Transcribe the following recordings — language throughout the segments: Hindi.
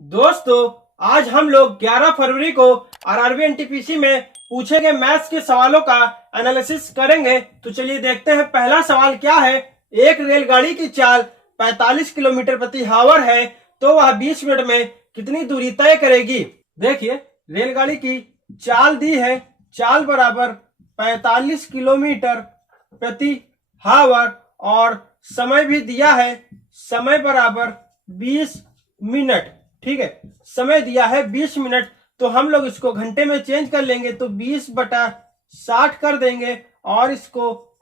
दोस्तों, आज हम लोग 11 फरवरी को आरआरबी एनटीपीसी में पूछे गए मैथ्स के सवालों का एनालिसिस करेंगे। तो चलिए देखते हैं पहला सवाल क्या है। एक रेलगाड़ी की चाल 45 किलोमीटर प्रति हावर है, तो वह 20 मिनट में कितनी दूरी तय करेगी। देखिए, रेलगाड़ी की चाल दी है, चाल बराबर 45 किलोमीटर प्रति हावर और समय भी दिया है, समय बराबर 20 मिनट। ठीक है, समय दिया है 20 मिनट, तो हम लोग इसको घंटे में चेंज कर लेंगे, तो 20/60 कर देंगे और इसको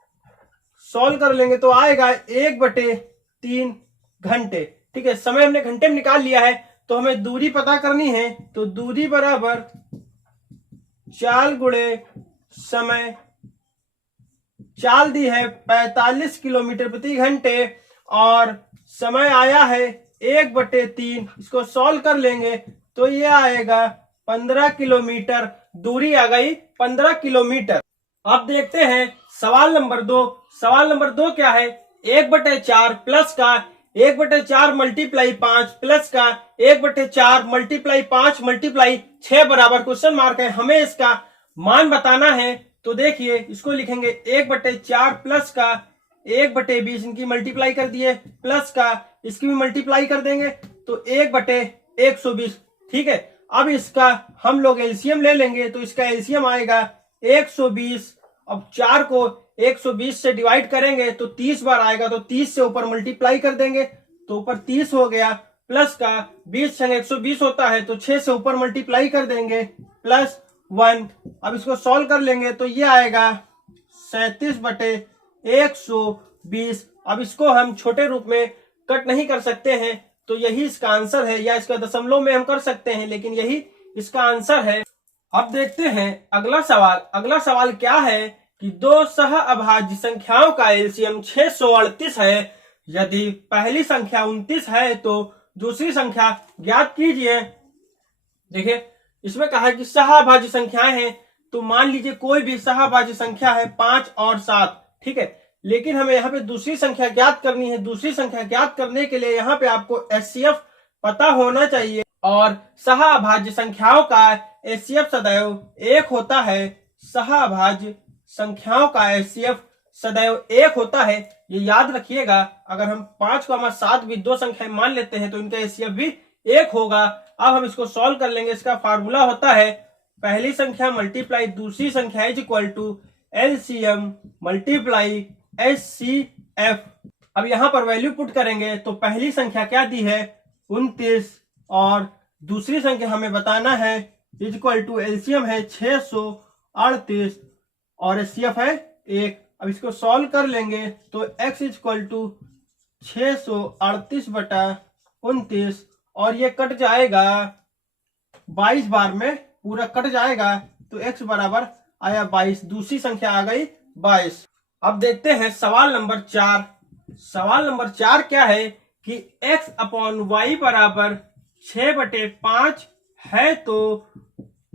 सॉल्व कर लेंगे तो आएगा 1/3 घंटे। ठीक है, समय हमने घंटे में निकाल लिया है, तो हमें दूरी पता करनी है, तो दूरी बराबर चाल गुणे समय। चाल दी है 45 किलोमीटर प्रति घंटे और समय आया है 1/3। इसको सॉल्व कर लेंगे तो ये आएगा 15 किलोमीटर। दूरी आ गई 15 किलोमीटर। अब देखते हैं सवाल नंबर 2। सवाल नंबर 2 क्या है। 1/4 प्लस का 1/4 मल्टीप्लाई 5 प्लस का 1/4 मल्टीप्लाई 5 मल्टीप्लाई 6 बराबर क्वेश्चन मार्क है। हमें इसका मान बताना है। तो देखिए, इसको लिखेंगे 1/4 प्लस का 1/20, इनकी मल्टीप्लाई कर दिए, प्लस का इसकी भी मल्टीप्लाई कर देंगे तो 1/120। ठीक है, अब इसका हम लोग एलसीएम ले लेंगे, तो इसका एलसीएम आएगा 120। अब 4 को 120 से डिवाइड करेंगे तो 30 बार आएगा, तो 30 से ऊपर मल्टीप्लाई कर देंगे तो ऊपर 30 हो गया, प्लस का 20 संग 120 होता है, तो 6 से ऊपर मल्टीप्लाई कर देंगे प्लस 1। अब इसको सॉल्व कर लेंगे तो ये आएगा 37/120। अब इसको हम छोटे रूप में कट नहीं कर सकते हैं, तो यही इसका आंसर है, या इसका दशमलव में हम कर सकते हैं, लेकिन यही इसका आंसर है। अब देखते हैं अगला सवाल। अगला सवाल क्या है कि दो सह अभाज्य संख्याओं का एलसीएम 638 है। यदि पहली संख्या 29 है तो दूसरी संख्या ज्ञात कीजिए। देखिए, इसमें कहा है कि सहअभाज्य संख्याएं हैं, तो मान लीजिए कोई भी सहअभाज्य संख्या है 5 और 7। ठीक है, लेकिन हमें यहाँ पे दूसरी संख्या ज्ञात करनी है। दूसरी संख्या ज्ञात करने के लिए यहाँ पे आपको एचसीएफ पता होना चाहिए, और सहअभाज्य संख्याओं का एचसीएफ सदैव 1 होता है। सहअभाज्य संख्याओं का एचसीएफ सदैव 1 होता है, ये याद रखिएगा। अगर हम 5,7 भी दो संख्याएं मान लेते हैं तो इनका एचसीएफ भी 1 होगा। अब हम इसको सॉल्व कर लेंगे। इसका फार्मूला होता है पहली संख्या मल्टीप्लाई दूसरी संख्या is equal to LCM multiply HCF. अब यहां पर वैल्यू पुट करेंगे तो पहली संख्या क्या दी है 29, और दूसरी संख्या हमें बताना है इज इक्वल टू एलसीएम है 638 और एचसीएफ है 1। अब इसको सॉल्व कर लेंगे तो x इज इक्वल टू 638/29, और ये कट जाएगा 22 बार में, पूरा कट जाएगा, तो x बराबर आया 22। दूसरी संख्या आ गई 22। अब देखते हैं सवाल नंबर 4। सवाल नंबर 4 क्या है कि x/y बराबर 6/5 है, तो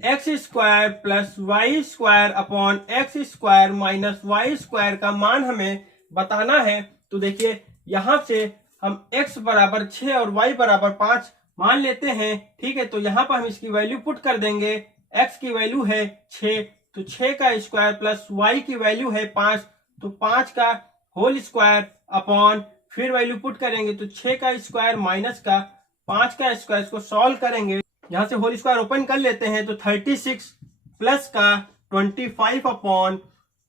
x² plus y² upon x² minus y² का मान हमें बताना है। तो देखिए, यहां से हम x बराबर 6 और y बराबर 5 मान लेते हैं। ठीक है, तो यहां पर हम इसकी वैल्यू पुट कर देंगे। x की वैल्यू है 6, तो 6 का स्क्वायर प्लस y की वैल्यू है 5, तो 5 का होल स्क्वायर अपॉन फिर वैल्यू पुट करेंगे तो 6 का स्क्वायर माइनस का 5 का स्क्वायर। इसको सॉल्व करेंगे, यहां से होल स्क्वायर ओपन कर लेते हैं, तो 36 प्लस का 25 अपॉन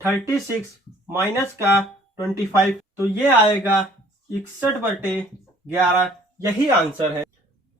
36 माइनस का 25, तो ये आएगा 61/11। यही आंसर है।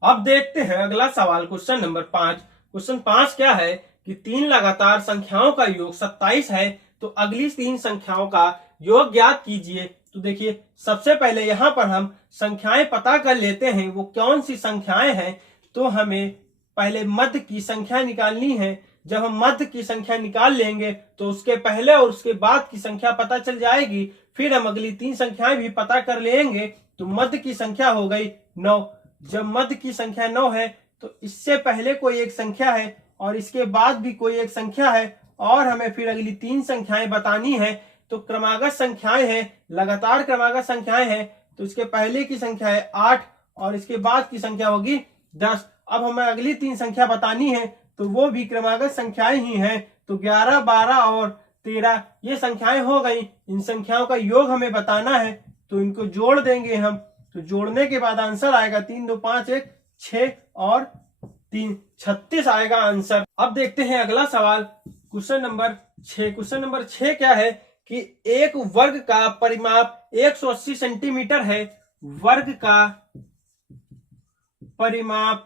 अब देखते हैं अगला सवाल, क्वेश्चन नंबर 5। क्वेश्चन 5 क्या है कि 3 लगातार संख्याओं का योग 27 है, तो अगली 3 संख्याओं का योग ज्ञात कीजिए। तो देखिए, सबसे पहले यहां पर हम संख्याएं पता कर लेते हैं वो कौन सी संख्याएं हैं। तो हमें पहले मध्य की संख्या निकालनी है। जब हम मध्य की संख्या निकाल लेंगे तो उसके पहले और उसके बाद की संख्या पता चल जाएगी। फिर हम अगली 3 संख्याएं भी पता कर लेंगे, तो मध्य की संख्या हो गई 9। जब मध्य की संख्या 9 है तो इससे पहले कोई एक संख्या है और इसके बाद भी कोई एक संख्या है, और हमें फिर अगली 3 संख्याएं बतानी है। तो क्रमागत संख्याएं हैं, लगातार क्रमागत संख्याएं हैं, तो इसके पहले की संख्या है 8 और इसके बाद की संख्या होगी 10। अब हमें अगली 3 संख्या बतानी है, तो वो भी क्रमागत संख्याएं ही हैं। तो 11, 12 और 13 ये संख्याएं हो गई। इन संख्याओं का योग हमें बताना है, तो इनको जोड़ देंगे हम। तो जोड़ने के बाद आंसर आएगा 3, 2, 5, 1, 6 और 3, 36 आएगा आंसर। अब देखते हैं अगला सवाल, क्वेश्चन नंबर 6। क्वेश्चन नंबर 6 क्या है कि एक वर्ग का परिमाप 180 सेंटीमीटर है। वर्ग का परिमाप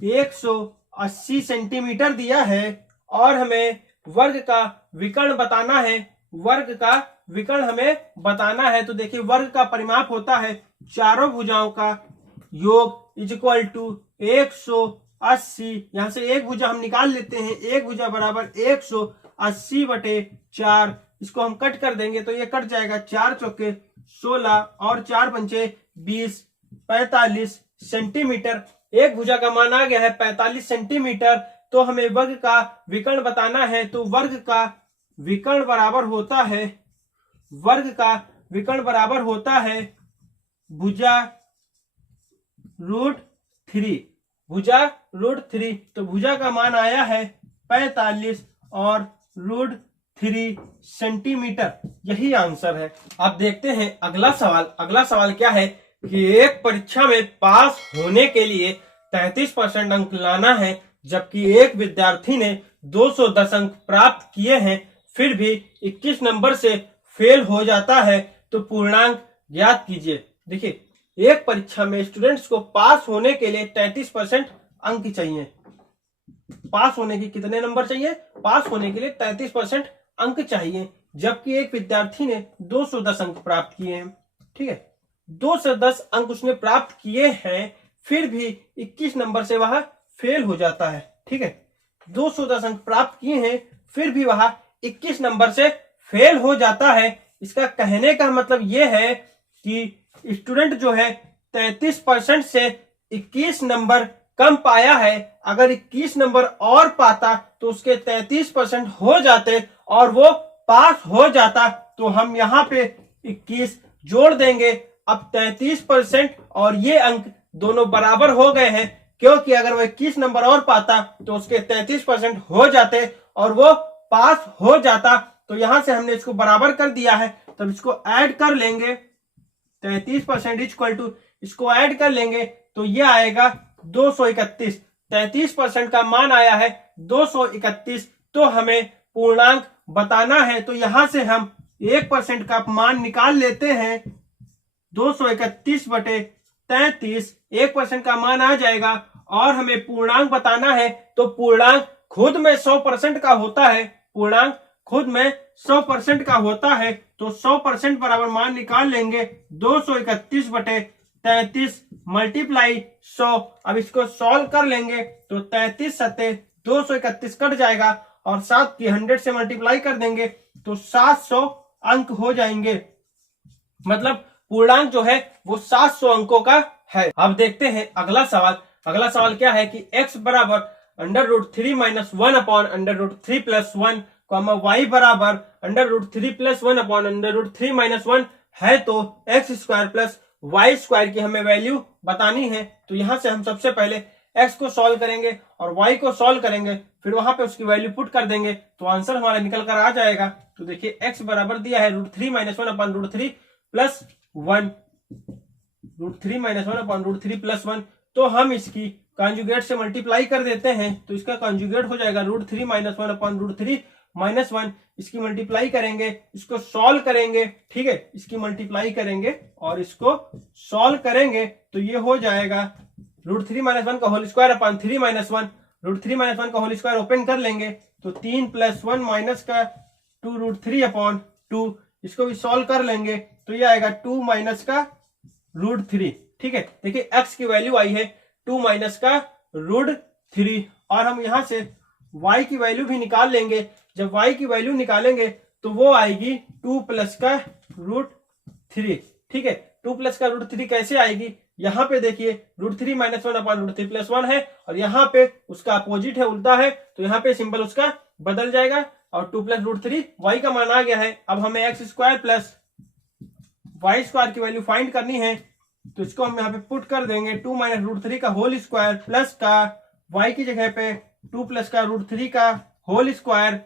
180 सेंटीमीटर दिया है और हमें वर्ग का विकर्ण बताना है। वर्ग का विकर्ण हमें बताना है। तो देखिए, वर्ग का परिमाप होता है चारों भुजाओं का योग इज इक्वल टू 180। यहां से एक भुजा हम निकाल लेते हैं। एक भुजा बराबर 180 बटे 4। इसको हम कट कर देंगे तो ये कट जाएगा। 4 चौके 16 और 4 पंचे 20, 45 सेंटीमीटर। एक भुजा का मान आ गया है 45 सेंटीमीटर। तो हमें वर्ग का विकर्ण बताना है। तो वर्ग का विकर्ण बराबर होता है, वर्ग का विकर्ण बराबर होता है भुजा √3। भुजा √3। तो भुजा का मान आया है 45 और √3 सेंटीमीटर। यही आंसर है। अब देखते हैं अगला सवाल। अगला सवाल क्या है कि एक परीक्षा में पास होने के लिए 33% अंक लाना है, जबकि एक विद्यार्थी ने 210 अंक प्राप्त किए हैं, फिर भी 21 नंबर से फेल हो जाता है, तो पूर्णांक ज्ञात कीजिए। देखिए, एक परीक्षा में स्टूडेंट्स को पास होने के लिए 33% अंक चाहिए। पास होने के कितने नंबर चाहिए? पास होने के लिए 33% अंक चाहिए, जबकि एक विद्यार्थी ने 210 अंक प्राप्त किए हैं। ठीक है, 210 अंक उसने प्राप्त किए हैं, फिर भी 21 नंबर से वह फेल हो जाता है। ठीक है, 210 अंक प्राप्त किए हैं, फिर भी वह 21 नंबर से फेल हो जाता है। इसका कहने का मतलब यह है कि स्टूडेंट जो है 33% से 21 नंबर कम पाया है। अगर 21 नंबर और पाता तो उसके 33% हो जाते और वो पास हो जाता। तो हम यहाँ पे 21 जोड़ देंगे। अब 33% और ये अंक दोनों बराबर हो गए हैं, क्योंकि अगर वो 21 नंबर और पाता तो उसके 33% हो जाते और वो पास हो जाता। तो यहां से हमने इसको बराबर कर दिया है। तब इसको ऐड कर लेंगे। 33% इक्वल टू, इसको ऐड कर लेंगे तो ये आएगा 231। 33% का मान आया है 231। तो हमें पूर्णांक बताना है। तो यहां से हम 1% का मान निकाल लेते हैं। 231 बटे 33, 1% का मान आ जाएगा और हमें पूर्णांक बताना है। तो पूर्णांक खुद में 100% का होता है। पूर्णांक खुद में 100% का होता है। तो 100% बराबर मान निकाल लेंगे। 231 बटे 33 मल्टीप्लाई 100। अब इसको सॉल्व कर लेंगे तो 33 सत्ते 231 कट जाएगा और 7 की 100 से मल्टीप्लाई कर देंगे तो 700 अंक हो जाएंगे। मतलब पूर्णांक जो है वो 700 अंकों का है। अब देखते हैं अगला सवाल। अगला सवाल क्या है कि x बराबर √3 - 1 अपॉन √3 + 1, y बराबर √3 + 1 अपॉन √3 - 1 है, तो x² + y² की हमें वैल्यू बतानी है। तो यहां से हम सबसे पहले x को सॉल्व करेंगे और y को सॉल्व करेंगे, फिर वहां पे उसकी वैल्यू पुट कर देंगे तो आंसर हमारा निकल कर आ जाएगा। तो देखिए, x बराबर दिया है √3 - 1 अपॉन √3 + 1, √3 - 1 अपॉन √3 + 1। तो हम इसकी कॉन्जुगेट से मल्टीप्लाई कर देते हैं तो इसका कॉन्जुगेट हो जाएगा √3 - 1 अपॉन √3 - 1। इसकी मल्टीप्लाई करेंगे, इसको सॉल्व करेंगे। ठीक है, इसकी मल्टीप्लाई करेंगे और इसको सॉल्व करेंगे तो ये हो जाएगा √3 - 1 का होल स्क्वायर अपॉन 3 - 1। √3 - 1 का होल स्क्वायर ओपन कर लेंगे तो 3 + 1 माइनस का 2 √3 अपॉन 2। इसको भी सॉल्व कर लेंगे तो ये आएगा 2 माइनस का √3। ठीक है, देखिए x की वैल्यू आई है 2 माइनस का √3 और हम यहां से y की वैल्यू भी निकाल लेंगे। जब y की वैल्यू निकालेंगे तो वो आएगी 2 + का √3। ठीक है, 2 + का √3 कैसे आएगी? यहाँ पे देखिए √3 - 1 अपॉन √3 + 1 है और यहाँ पे उसका अपोजिट है, उल्टा है, तो यहाँ पे सिंबल उसका बदल जाएगा और 2 + √3 y का मान आ गया है। अब हमें x² + y² की वैल्यू फाइंड करनी है। तो इसको हम यहाँ पे पुट कर देंगे 2 माइनस रूट 3 का होल स्क्वायर प्लस का y की जगह पे 2 प्लस का रूट 3 का होल स्क्वायर,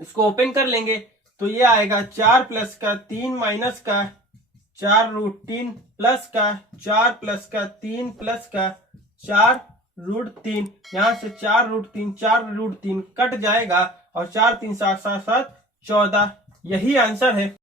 इसको ओपन कर लेंगे तो ये आएगा 4 प्लस का 3 माइनस का 4 रूट 3 प्लस का 4 प्लस का 3 प्लस का 4 रूट 3, यहाँ से 4 रूट 3 कट जाएगा और 4 3 7 7 7 14, यही आंसर है।